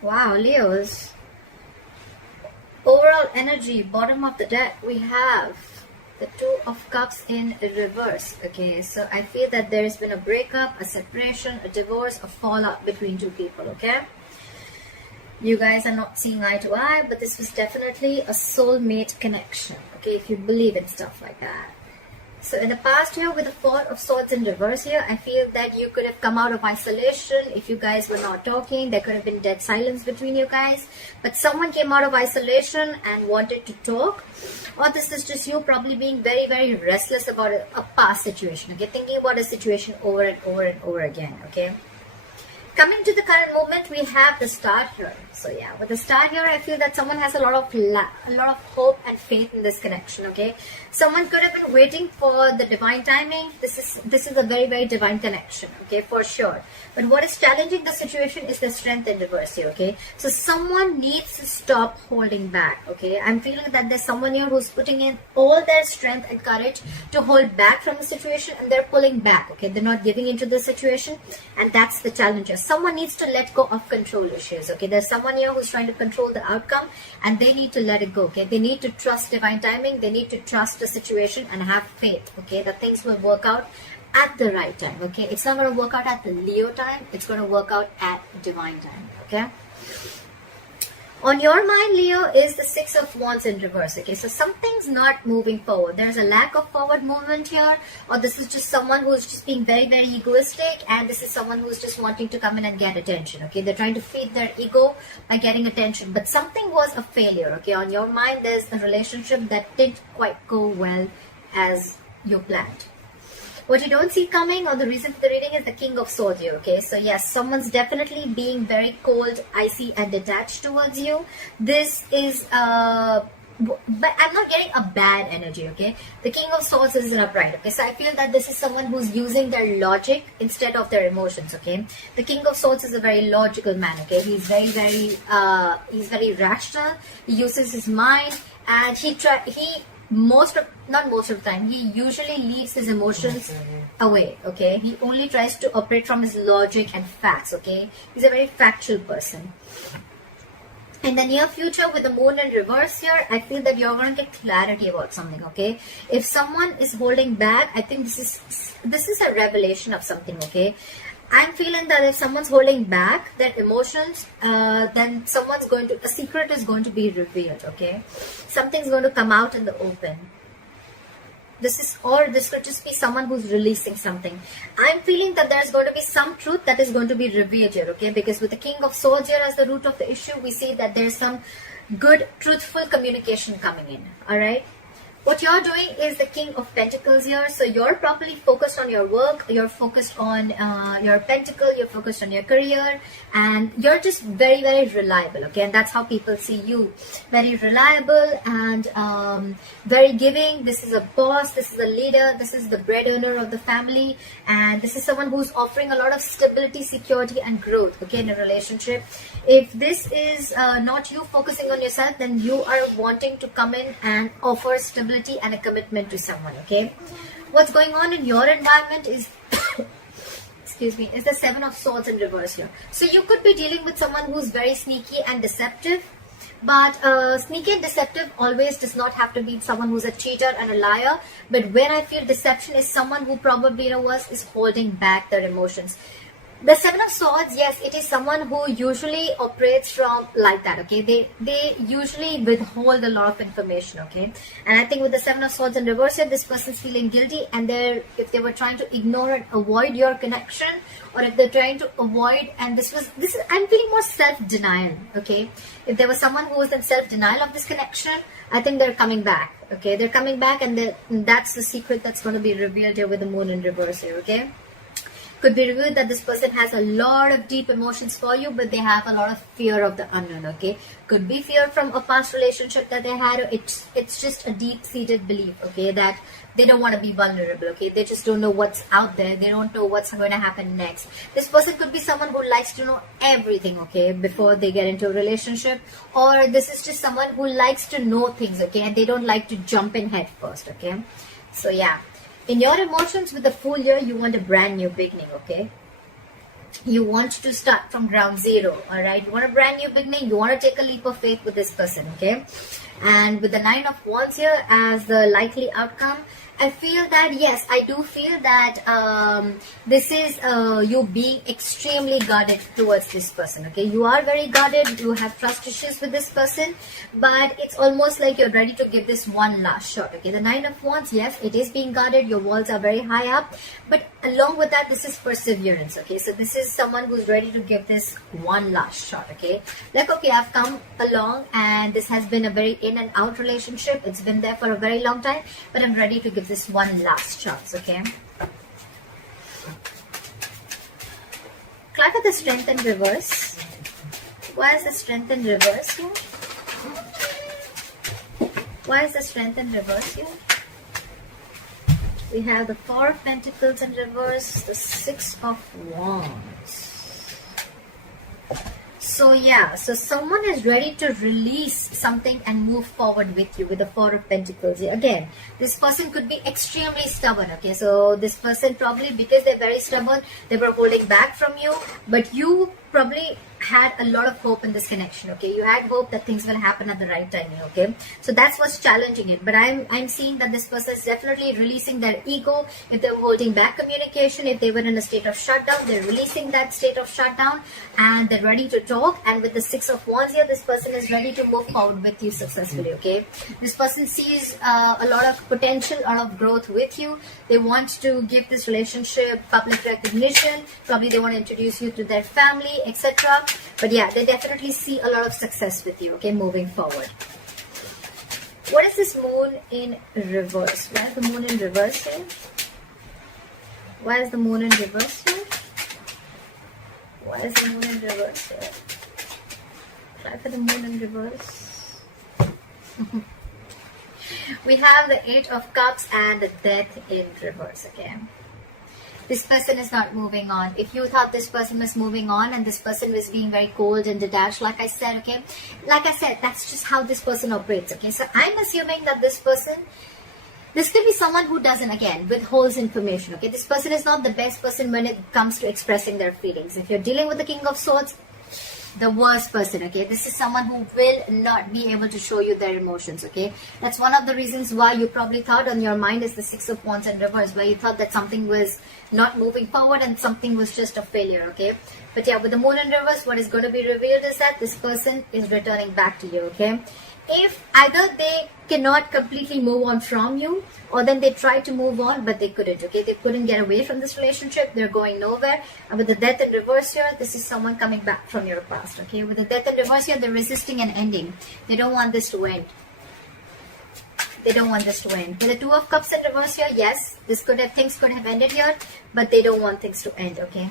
Wow, Leos. Overall energy, bottom of the deck, we have the Two of Cups in reverse. Okay, so I feel that there has been a breakup, a separation, a divorce, a fallout between two people. Okay, you guys are not seeing eye to eye, but this was definitely a soulmate connection. Okay, if you believe in stuff like that. So in the past year, with the Four of Swords in reverse here, I feel that you could have come out of isolation. If you guys were not talking, there could have been dead silence between you guys. But someone came out of isolation and wanted to talk. Or this is just you probably being very, very restless about a past situation. Okay, thinking about a situation over and over and over again. Okay. Coming to the current moment, we have the Star here. So yeah, with the Star here, I feel that someone has a lot of hope and faith in this connection. Okay, someone could have been waiting for the divine timing. This is a very, very divine connection. Okay, for sure. But what is challenging the situation is the Strength in reverse here. Okay, so someone needs to stop holding back. Okay, I'm feeling that there's someone here who's putting in all their strength and courage to hold back from the situation, and they're pulling back. Okay, they're not giving into the situation, and that's the challenge. Someone needs to let go of control issues. Okay, there's someone here who's trying to control the outcome, and they need to let it go. Okay, they need to trust divine timing. They need to trust the situation and have faith. Okay, that things will work out at the right time. Okay, it's not going to work out at the Leo time. It's going to work out at divine time. Okay. On your mind, Leo, is the Six of Wands in reverse. Okay, so something's not moving forward. There's a lack of forward movement here, or this is just someone who's just being very, very egoistic, and this is someone who's just wanting to come in and get attention. Okay, they're trying to feed their ego by getting attention, but something was a failure. Okay, on your mind, there's a relationship that didn't quite go well as you planned. What you don't see coming, or the reason for the reading, is the King of Swords here. Okay, so yes, someone's definitely being very cold, icy, and detached towards you. This is but I'm not getting a bad energy. Okay, the King of Swords is an upright. Okay, so I feel that this is someone who's using their logic instead of their emotions. Okay, the King of Swords is a very logical man. Okay, he's very rational. He uses his mind, and not most of the time, he usually leaves his emotions away. Okay, he only tries to operate from his logic and facts. Okay, he's a very factual person. In the near future, with the Moon in reverse here, I feel that you're going to get clarity about something. Okay, if someone is holding back, I think this is a revelation of something. Okay, I'm feeling that if someone's holding back their emotions, then a secret is going to be revealed. Okay, something's going to come out in the open. This could just be someone who's releasing something. I'm feeling that there's going to be some truth that is going to be revealed here. Okay, because with the King of Swords here as the root of the issue, we see that there's some good, truthful communication coming in. All right. What you're doing is the King of Pentacles here. So you're properly focused on your work. You're focused on your pentacle. You're focused on your career. And you're just very, very reliable. Okay. And that's how people see you. Very reliable and very giving. This is a boss. This is a leader. This is the bread earner of the family. And this is someone who's offering a lot of stability, security, and growth. Okay. In a relationship. If this is not you focusing on yourself, then you are wanting to come in and offer stability and a commitment to someone. Okay, what's going on in your environment is excuse me, is the Seven of Swords in reverse here. So you could be dealing with someone who's very sneaky and deceptive, but sneaky and deceptive always does not have to be someone who's a cheater and a liar. But when I feel deception is someone who probably is holding back their emotions. The Seven of Swords, yes, it is someone who usually operates from like that. Okay, they usually withhold a lot of information. Okay, and I think with the Seven of Swords in reverse here, this person's feeling guilty, and if they were trying to ignore and avoid your connection, or if they're trying to avoid, and I'm feeling more self-denial. Okay, if there was someone who was in self-denial of this connection, I think they're coming back. Okay, they're coming back, and that's the secret that's going to be revealed here with the Moon in reverse here. Okay. Could be revealed that this person has a lot of deep emotions for you, but they have a lot of fear of the unknown. Okay, could be fear from a past relationship that they had. It's just a deep-seated belief. Okay, that they don't want to be vulnerable. Okay, they just don't know what's out there. They don't know what's going to happen next. This person could be someone who likes to know everything. Okay, before they get into a relationship, or this is just someone who likes to know things. Okay, and they don't like to jump in head first. Okay, so yeah. In your emotions with the Fool here, you want a brand new beginning, okay? You want to start from ground zero, all right? You want a brand new beginning. You want to take a leap of faith with this person, okay? And with the 9 of Wands here as the likely outcome, I feel that, yes, I do feel that this is you being extremely guarded towards this person, okay? You are very guarded, you have trust issues with this person, but it's almost like you're ready to give this one last shot, okay? The 9 of Wands, yes, it is being guarded, your walls are very high up, but along with that, this is perseverance, okay? So this is someone who's ready to give this one last shot, okay? Like, okay, I've come along and this has been a very in and out relationship. It's been there for a very long time, but I'm ready to give this one last chance, okay? Clarify the strength in reverse. Why is the strength in reverse here? Why is the strength in reverse here? We have the 4 of Pentacles in reverse, the 6 of Wands. So yeah, so someone is ready to release something and move forward with you with the 4 of Pentacles. Again, this person could be extremely stubborn, okay? So this person probably, because they're very stubborn, they were holding back from you, but you probably had a lot of hope in this connection, okay? You had hope that things will happen at the right timing, okay? So that's what's challenging it. But I'm seeing that this person is definitely releasing their ego. If they were holding back communication, if they were in a state of shutdown, they're releasing that state of shutdown and they're ready to talk. And with the 6 of Wands here, this person is ready to move forward with you successfully, okay? This person sees a lot of potential, a lot of growth with you. They want to give this relationship public recognition. Probably they want to introduce you to their family, etc. But yeah, they definitely see a lot of success with you, okay, moving forward. What is this moon in reverse? Why is the moon in reverse here? Why is the moon in reverse here? Why is the moon in reverse here? Try for the moon in reverse. We have the 8 of Cups and the Death in reverse again. This person is not moving on. If you thought this person was moving on and this person was being very cold and detached, like I said, okay? Like I said, that's just how this person operates, okay? So I'm assuming that this could be someone who doesn't, again, withholds information, okay? This person is not the best person when it comes to expressing their feelings. If you're dealing with the King of Swords, the worst person, okay? This is someone who will not be able to show you their emotions, okay? That's one of the reasons why you probably thought on your mind is the 6 of Wands in reverse, where you thought that something was not moving forward and something was just a failure, okay? But yeah, with the moon in reverse, what is going to be revealed is that this person is returning back to you, okay? If either they cannot completely move on from you, or then they try to move on, but they couldn't, okay? They couldn't get away from this relationship. They're going nowhere. And with the Death in reverse here, this is someone coming back from your past, okay? With the Death in reverse here, they're resisting an ending. They don't want this to end. They don't want this to end. With the 2 of Cups in reverse here, yes, things could have ended here, but they don't want things to end, okay?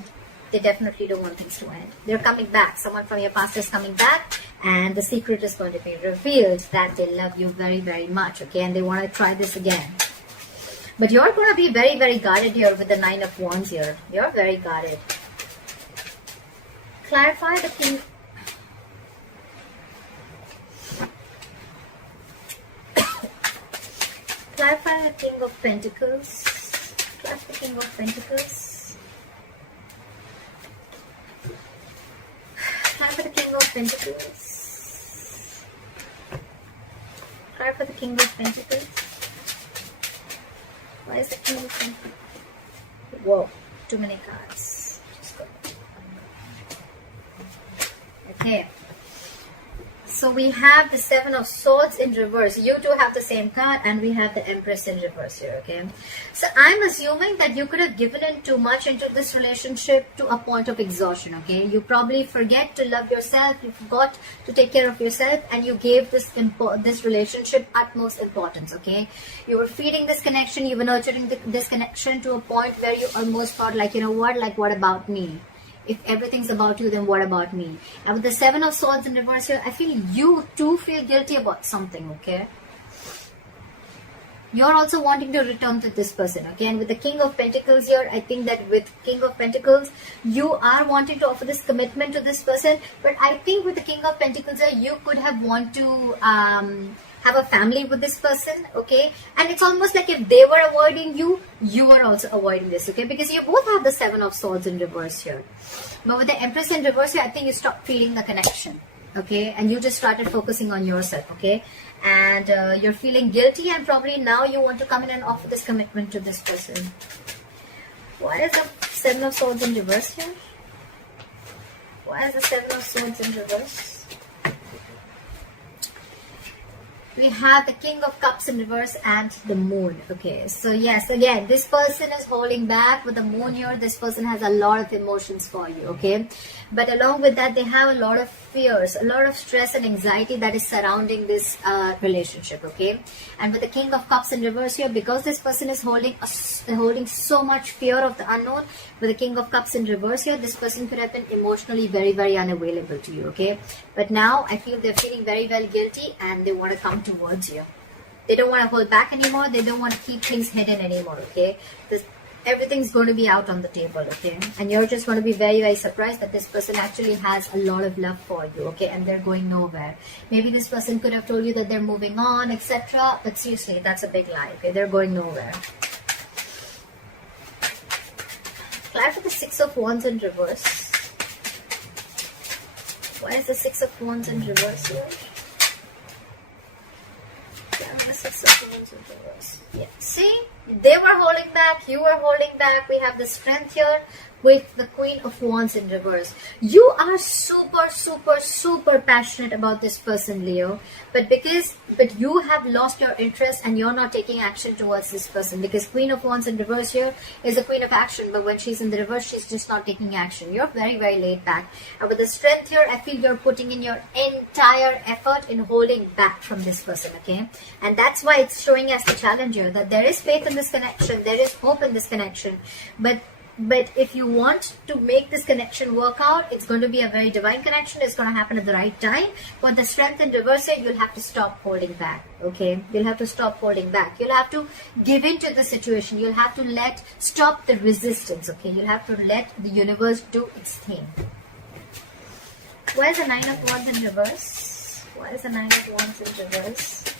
They definitely don't want things to end. They're coming back. Someone from your past is coming back, and the secret is going to be revealed that they love you very, very much, okay? And they want to try this again. But you're going to be very, very guarded here with the 9 of Wands here. You're very guarded. Clarify the King. Clarify the King of Pentacles. Clarify the King of Pentacles. Try for the King of Pentacles. Try for the King of Pentacles. Why is the King of Pentacles? Whoa, too many cards. Just go. Okay. So we have the 7 of Swords in reverse. You two have the same card, and we have the Empress in reverse here, okay? So I'm assuming that you could have given in too much into this relationship to a point of exhaustion, okay? You probably forget to love yourself, you forgot to take care of yourself, and you gave this relationship utmost importance, okay? You were feeding this connection, you were nurturing this connection to a point where you almost thought like, you know what, like what about me? If everything's about you, then what about me? And with the 7 of Swords in reverse here, I feel you too feel guilty about something, okay? You're also wanting to return to this person, okay? And with the King of Pentacles here, I think that with King of Pentacles, you are wanting to offer this commitment to this person. But I think with the King of Pentacles here, you could have want to have a family with this person, okay? And it's almost like if they were avoiding you, you were also avoiding this, okay? Because you both have the 7 of Swords in reverse here. But with the Empress in reverse here, I think you stopped feeling the connection, okay, and you just started focusing on yourself, okay, and you're feeling guilty, and probably now you want to come in and offer this commitment to this person. Why is the Seven of Swords in reverse here? Why is the Seven of Swords in reverse? We have the King of Cups in reverse and the Moon. Okay, so yes, again, this person is holding back with the Moon here. This person has a lot of emotions for you, okay? But along with that, they have a lot of fears, a lot of stress and anxiety that is surrounding this relationship, okay? And with the King of Cups in reverse here, because this person is holding so much fear of the unknown, with the King of Cups in reverse here, this person could have been emotionally very, very unavailable to you, okay? But now I feel they're feeling very, very guilty and they want to come towards you. They don't want to hold back anymore. They don't want to keep things hidden anymore, okay? Everything's going to be out on the table, okay? And you're just going to be very, very surprised that this person actually has a lot of love for you, okay? And they're going nowhere. Maybe this person could have told you that they're moving on, etc. But seriously, that's a big lie, okay? They're going nowhere. Clarify the Six of Wands in reverse. Why is the Six of Wands in reverse here? The Six of Wands in reverse. Yeah. See? They were holding back. You were holding back. We have the Strength here with the Queen of Wands in reverse. You are super, super, super passionate about this person, Leo. But you have lost your interest and you're not taking action towards this person. Because Queen of Wands in reverse here is a Queen of Action. But when she's in the reverse, she's just not taking action. You're very, very laid back. And with the Strength here, I feel you're putting in your entire effort in holding back from this person, okay? And that's why it's showing as the challenge here that there is faith in this connection. There is hope in this connection. But if you want to make this connection work out, it's going to be a very divine connection. It's going to happen at the right time. But the Strength in reverse here, you'll have to stop holding back, okay? You'll have to stop holding back. You'll have to give in to the situation. You'll have to stop the resistance, okay? You'll have to let the universe do its thing. Why is the Nine of Wands in reverse? Why is the Nine of Wands in reverse?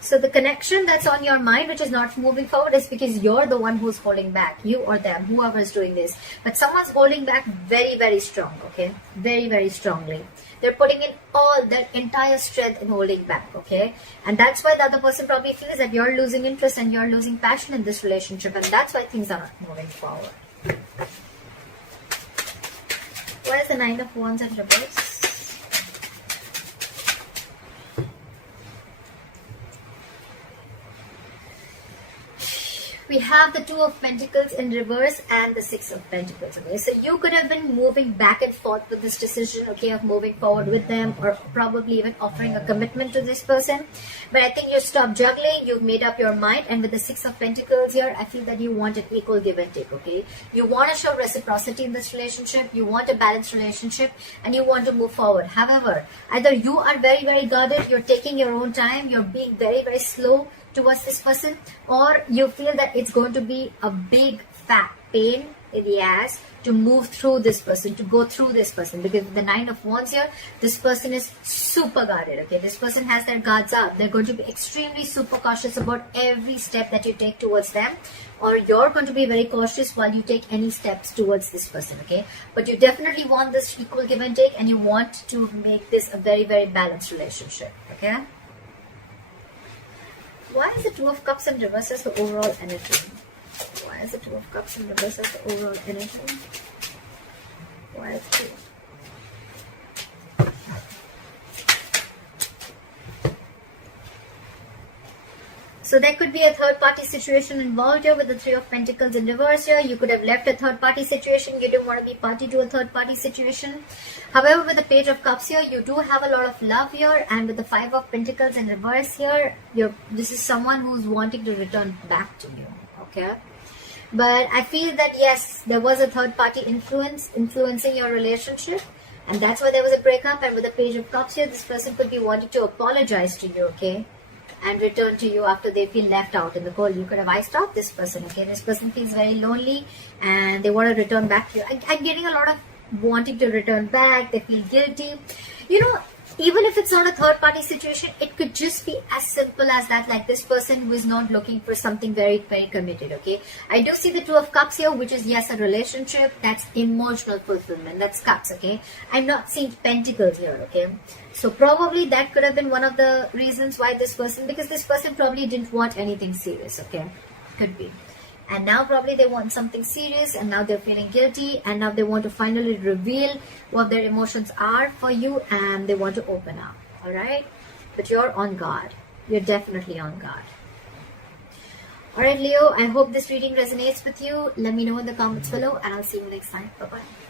So the connection that's on your mind, which is not moving forward, is because you're the one who's holding back. You or them, whoever is doing this. But someone's holding back very, very strong, okay? Very, very strongly. They're putting in all their entire strength in holding back, okay? And that's why the other person probably feels that you're losing interest and you're losing passion in this relationship. And that's why things are not moving forward. Why is the Nine of Wands in reverse? We have the Two of Pentacles in reverse and the Six of Pentacles, okay? So you could have been moving back and forth with this decision, okay, of moving forward with them or probably even offering a commitment to this person. But I think you stopped juggling, you've made up your mind, and with the Six of Pentacles here, I feel that you want an equal give and take, okay? You want to show reciprocity in this relationship, you want a balanced relationship, and you want to move forward. However, either you are very, very guarded, you're taking your own time, you're being very, very slow towards this person, or you feel that it's going to be a big fat pain in the ass to move through this person, to go through this person, because with the Nine of Wands here, this person is super guarded, okay? This person has their guards up. They're going to be extremely super cautious about every step that you take towards them, or you're going to be very cautious while you take any steps towards this person, okay? But you definitely want this equal give and take, and you want to make this a very, very balanced relationship, okay? Why is the Two of Cups in reverse as the overall energy? Why is the Two of Cups in reverse as the overall energy? Why is it? So there could be a third party situation involved here with the Three of Pentacles in reverse here. You could have left a third party situation. You didn't want to be party to a third party situation. However, with the Page of Cups here, you do have a lot of love here. And with the Five of Pentacles in reverse here, this is someone who's wanting to return back to you. Okay? But I feel that yes, there was a third party influencing your relationship. And that's why there was a breakup. And with the Page of Cups here, this person could be wanting to apologize to you, okay? And return to you after they feel left out in the cold. You could have iced off this person, okay? This person feels very lonely and they want to return back to you. I'm getting a lot of wanting to return back. They feel guilty. You know, even if it's not a third party situation, it could just be as simple as that, like this person who is not looking for something very, very committed. Okay, I do see the Two of Cups here, which is, yes, a relationship. That's emotional fulfillment. That's cups. Okay, I'm not seeing pentacles here. Okay, so probably that could have been one of the reasons why this person, because this person probably didn't want anything serious. Okay, could be. And now probably they want something serious, and now they're feeling guilty, and now they want to finally reveal what their emotions are for you, and they want to open up. All right, but you're on guard. You're definitely on guard. All right, Leo, I hope this reading resonates with you. Let me know in the comments below, and I'll see you next time. Bye bye.